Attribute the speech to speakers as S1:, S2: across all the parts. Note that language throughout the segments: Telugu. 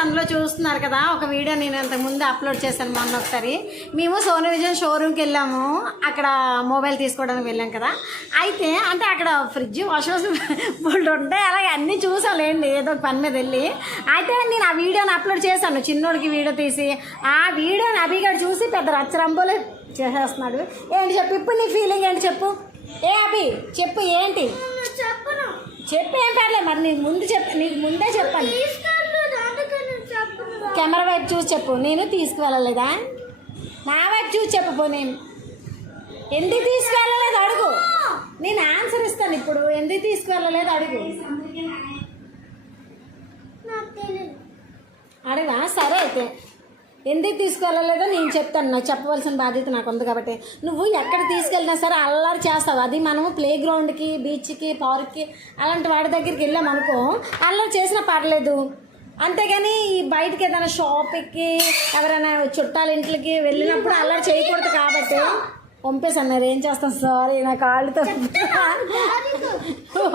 S1: అందులో చూస్తున్నారు కదా. ఒక వీడియో నేను ఇంతకు ముందు అప్లోడ్ చేశాను మొన్న ఒకసారి. మేము సోనీ విజన్ షోరూమ్కి వెళ్ళాము. అక్కడ మొబైల్ తీసుకోవడానికి వెళ్ళాం కదా. అయితే అంటే అక్కడ ఫ్రిడ్జ్ వాష్ వాష్ బోల్డ్ ఉంటాయి. అలాగే అన్నీ చూసాంలేండి. ఏదో ఒక పని మీద వెళ్ళి. అయితే నేను ఆ వీడియోని అప్లోడ్ చేశాను. చిన్నోడికి వీడియో తీసి. ఆ వీడియోని అభిగాడు చూసి పెద్ద రచ్చరంబోలే చేసేస్తున్నాడు. ఏంటి చెప్పు? ఇప్పుడు నీ ఫీలింగ్ ఏంటి చెప్పు? ఏ అభి చెప్పు ఏంటి? చెప్పు ఏం పర్లేదు. మరి నీకు ముందు చెప్పు నీకు ముందే చెప్పను కెమెరా వైపు చూసి చెప్పు. నేను తీసుకువెళ్ళలేదా? నా వైపు చూసి చెప్పు నేను. ఎందుకు తీసుకువెళ్ళలేదు? అడుగు. నేను ఆన్సర్ ఇస్తాను ఇప్పుడు. ఎందుకు తీసుకువెళ్ళలేదు? అడుగు.
S2: నాకు
S1: అడగా. సరే అయితే. ఎందుకు తీసుకెళ్ళలేదో నేను చెప్తాను. నాకు చెప్పవలసిన బాధ్యత నాకు ఉంది కాబట్టి. నువ్వు ఎక్కడ తీసుకెళ్ళినా సరే అల్లరి చేస్తావు. అది మనము ప్లే గ్రౌండ్కి బీచ్కి పార్క్కి అలాంటి వాడి దగ్గరికి వెళ్ళాం అనుకో అల్లరి చేసినా పర్లేదు. అంతేగాని ఈ బయటికి ఏదైనా షాప్కి ఎవరైనా చుట్టాల ఇంట్లకి వెళ్ళినప్పుడు అల్లరి చేయకూడదు కాబట్టి పంపేశాను మరి ఏం చేస్తాం సారీ నా కాళ్ళతో ఓ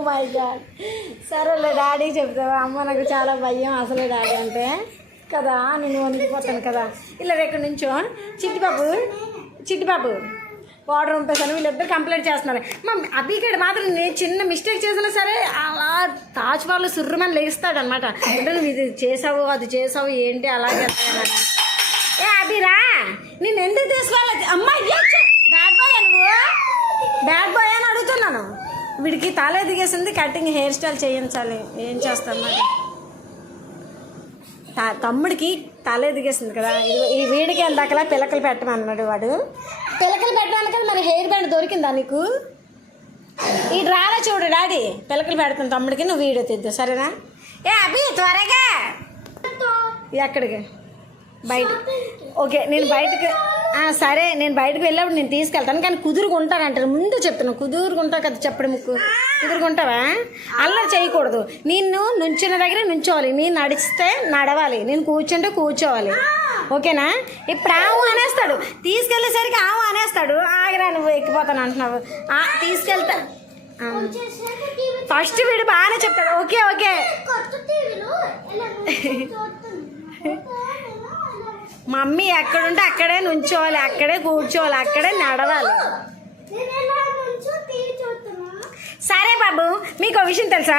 S1: మై గాడ్ సరేలే డాడీ చెప్తావా? అమ్మ నాకు చాలా భయం అసలే డాడీ అంటే. కదా నేను వణికిపోతాను కదా. ఇలా ఎక్కడి నుంచో చిట్టిబాబు చిట్టిబాబు వాటర్ పంపేశాను వీళ్ళిద్దరు కంప్లైంట్ చేస్తున్నారు. మా అభిగడ్ మాత్రం నేను చిన్న మిస్టేక్ చేసినా సరే అలా తాజ్ వాళ్ళు సుర్రమని లేస్తాడనమాట. అంటే నువ్వు ఇది చేసావు అది చేసావు ఏంటి అలాగే అని. ఏ అభిరా నేను ఎందుకు తీసుకోవాలి అమ్మాయి బ్యాడ్ బాయ్ నువ్వు? బ్యాడ్ బాయ్ అని అడుగుతున్నాను. వీడికి తల దిగేసింది కటింగ్ హెయిర్ స్టైల్ చేయించాలి. ఏం చేస్తాం మరి? తమ్ముడికి తల దిగేసింది కదా. ఈ వీడికి ఎందాకలా పిలకలు పెట్టమన్నాడు వాడు. పిలకలు పెట్టడానికి మరి హెయిర్ బ్యాండ్ దొరికిందా నీకు? ఈ రారా చూడు డాడీ పిలకలు పెడతాను తమ్ముడికి నువ్వు వీడియో తెద్దు సరేనా? ఏ అభి త్వరగా! ఎక్కడికి? బయట. ఓకే నేను బయటకు సరే నేను బయటకు వెళ్ళినప్పుడు నేను తీసుకెళ్తాను కానీ కుదురుకుంటాను అంటారు ముందు చెప్తున్నాను కుదురుకుంటా కదా చెప్పడం ముక్కు. ఎదుర్కొంటావా? అల్లరి చేయకూడదు. నిన్ను నుంచున్న దగ్గర నుంచోవాలి. నేను నడిస్తే నడవాలి. నేను కూర్చుంటే కూర్చోవాలి. ఓకేనా? ఇప్పుడు ఆవు అనేస్తాడు. తీసుకెళ్ళేసరికి ఆవు అనేస్తాడు. ఆగిరా నువ్వు ఎక్కిపోతాను అంటున్నావు. ఆ, తీసుకెళ్తా. ఫస్ట్ వీడు బాగానే చెప్తాడు. Okay okay. మమ్మీ ఎక్కడుంటే అక్కడే నుంచోవాలి. అక్కడే కూర్చోవాలి. అక్కడే నడవాలి
S2: నేను ఇలా నుంచో టీవీ చూస్తున్నా
S1: సరే బాబు మీకు ఒక విషయం తెలుసా?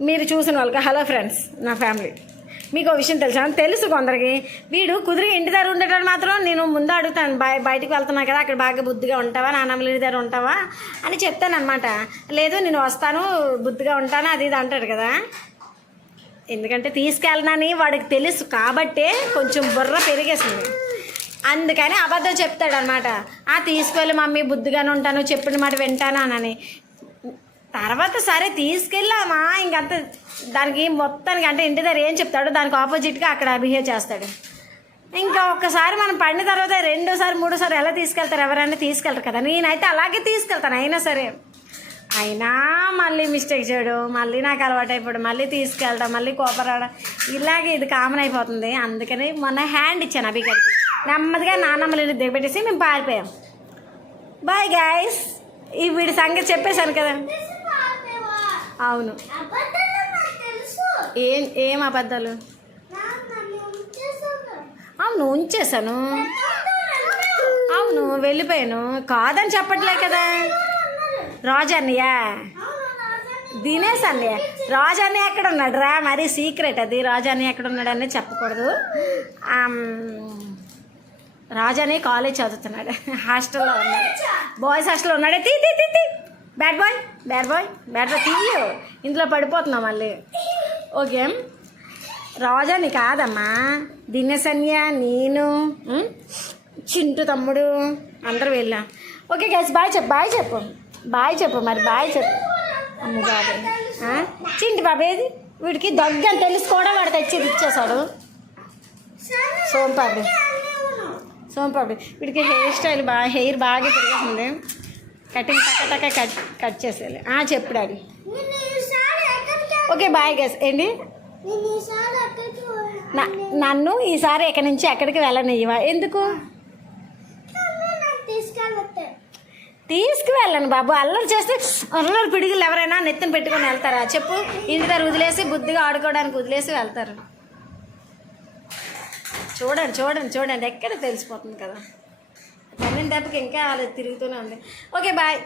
S1: మీరు చూసిన వాళ్ళకి హలో ఫ్రెండ్స్ నా ఫ్యామిలీ మీకు విషయం తెలుసా? తెలుసు కొందరికి వీడు కుదిరి ఇంటి దగ్గర ఉండేటప్పుడు మాత్రం నేను ముందు అడుగుతాను బయ బయటికి వెళ్తున్నా కదా అక్కడ బాగా బుద్ధిగా ఉంటావా నానమ్మలు ఇంటి దగ్గర ఉంటావా అని చెప్తాను అనమాట లేదు నేను వస్తాను బుద్ధిగా ఉంటాను అది ఇది అంటాడు కదా. ఎందుకంటే తీసుకెళ్ళనని వాడికి తెలుసు కాబట్టే కొంచెం బుర్ర పెరిగేసింది. అందుకని అబద్ధం చెప్తాడు అనమాట ఆ తీసుకెళ్ళి మమ్మీ బుద్ధిగానే ఉంటాను చెప్పిన మాట వింటాను అనని తర్వాత సరే తీసుకెళ్ళామా? ఇంకంత దానికి మొత్తానికి అంటే ఇంటి దగ్గర ఏం చెప్తాడో దానికి ఆపోజిట్గా అక్కడ బిహేవ్ చేస్తాడు. ఇంకా ఒక్కసారి మనం పడిన తర్వాత రెండోసారి మూడోసారి ఎలా తీసుకెళ్తారు ఎవరైనా తీసుకెళ్తారు కదా. నేనైతే అలాగే తీసుకెళ్తాను అయినా సరే. అయినా మళ్ళీ మిస్టేక్ చేయడం. మళ్ళీ నాకు అలవాటు అయిపోవడం మళ్ళీ తీసుకెళ్ళడం మళ్ళీ కోపరావడం ఇలాగే ఇది కామన్ అయిపోతుంది. అందుకని మొన్న హ్యాండ్ ఇచ్చాను అభిగడికి నెమ్మదిగా నాన్నమ్మని దిగబెట్టేసి మేము పారిపోయాం. బాయ్ గాయస్ ఈ వీడి సంగతి చెప్పేశాను కదా. అవును. ఏం ఏం అబద్ధాలు? అవును ఉంచేశాను. అవును వెళ్ళిపోయాను. కాదని చెప్పట్లే కదా. రాజు అన్నయ్య దినేష్ అన్నయ్య రాజు అన్నయ్య ఎక్కడ ఉన్నాడు రా మరి సీక్రెట్ అది. రాజు అన్నయ్య ఎక్కడ ఉన్నాడు అనేది చెప్పకూడదు. రాజు అన్నయ్య కాలేజ్ చదువుతున్నాడు. హాస్టల్లో ఉన్నాడు. బాయ్స్ హాస్టల్లో ఉన్నాడే. తీ తీ తీ తీ. Bad boy bad boy bad boy తీయు ఇంట్లో పడిపోతున్నావు మళ్ళీ. ఓకే. రాజాని కాదమ్మా. దినేశన్య నేను చింటు తమ్ముడు అందరూ వెళ్ళాం. ఓకే గైస్ బాయ్ చెప్పు బాయ్ చెప్పు. బాయ్ చెప్పు మరి బాయ్ చెప్పు. అమ్మ బాబు చింటి బాబు ఏది? వీడికి దగ్గర తెలుసుకోవడం తెలిసి కూడా వాడు తెచ్చేది ఇచ్చేసాడు సోంపాపి. సోంపాపి. వీడికి హెయిర్ స్టైల్ బాగా హెయిర్ బాగా తిరిగేసింది కటింగ్ టక కట్ కట్ చేసేయాలి. ఆ, చెప్పు డాడీ. Okay bye guys. ఏంటి? నన్ను ఈసారి ఎక్కడి నుంచి ఎక్కడికి వెళ్ళనివ్వవా ఎందుకు? తీసుకువెళ్ళను బాబు. అల్లరి చేస్తే అల్లరి పిడుగులు ఎవరైనా నెత్తిన పెట్టుకొని వెళ్తారా? చెప్పు. ఇంటి దగ్గర వదిలేసి బుద్ధిగా ఆడుకోవడానికి వదిలేసి వెళ్తారు. చూడండి చూడండి చూడండి. ఎక్కడ తెలిసిపోతుంది కదా? పన్నెండు దెబ్బకి ఇంకా అలా తిరుగుతూనే ఉంది. Okay bye